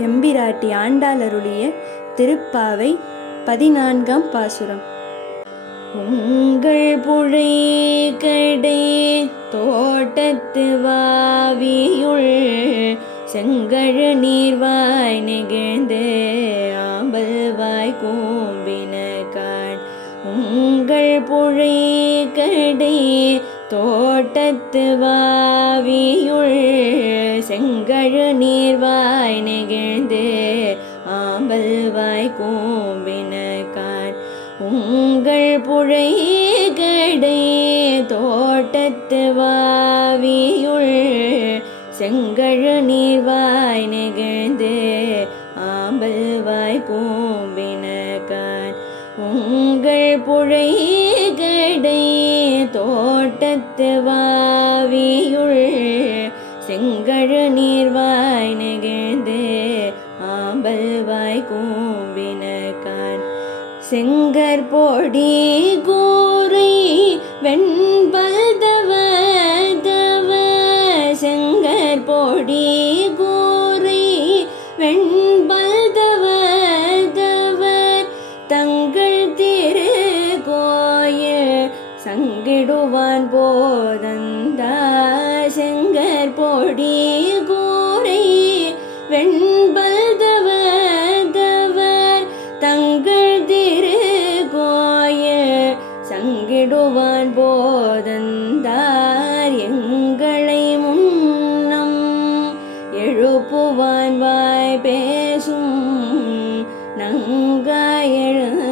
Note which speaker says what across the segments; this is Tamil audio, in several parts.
Speaker 1: எம்பிராட்டி ஆண்டாள் அருளிய திருப்பாவை பதினான்காம் பாசுரம். உங்கள் புழை கடை தோட்டத்து வாவியுள் செங்கழு நீர்வாய் நிகழ்ந்து ஆம்பல்வாய் கூம்பின காண் உங்கள் புழை கடை தோட்டத்து வாவியுள் செங்கழு நீர்வாய் நெகிழ்ந்து ஆம்பல் வாய் கோம்பினக்கார். உங்கள் புழை கடை தோட்டத்து வாவியுள் செங்கழு நீர்வாய் நெகிழ்ந்து ஆம்பல் வாய் கோம்பினக்கார். உங்கள் புழை கடை தோட்டத்து வாவியுள் செங்கழு நீர்வாய் நெகிழ்ந்து ஆம்பல்வாய் கூம்பினகான். கூம்பின கான் செங்கற் பொடி கூரை வெண்பல்தவ தவ செங்கற் பொடி கூரை வெண்பல்தவ தவ சங்கிடுவான் போதந்த செங்கற் பொடி கூரை வெண்பல் தவர் தங்கள் திரு கோயில் சங்கிடுவான் போதந்தார் எங்களை முன்னம் எழுப்புவான் வாய் பேசும் நங்காய் எழுந்திராய்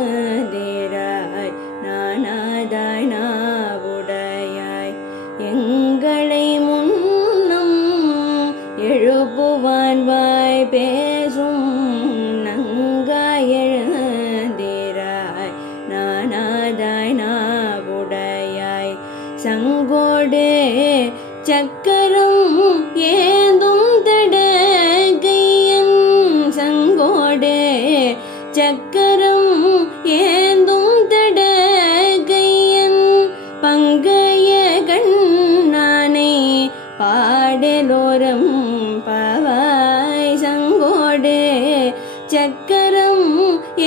Speaker 1: எழுப்புவான் வாய் பேசும் நங்காய் எழுந்திராய். நானாதாய் நாவுடையாய். சங்கோடு சக்கரம் ஏந்தும் தடகையன். சங்கோடு சக்கரம் ஏந்தும்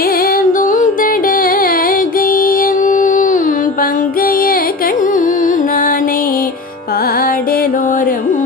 Speaker 1: ஏந்தும் தடகையன் பங்கைய கண்ணானே பாடலோரம்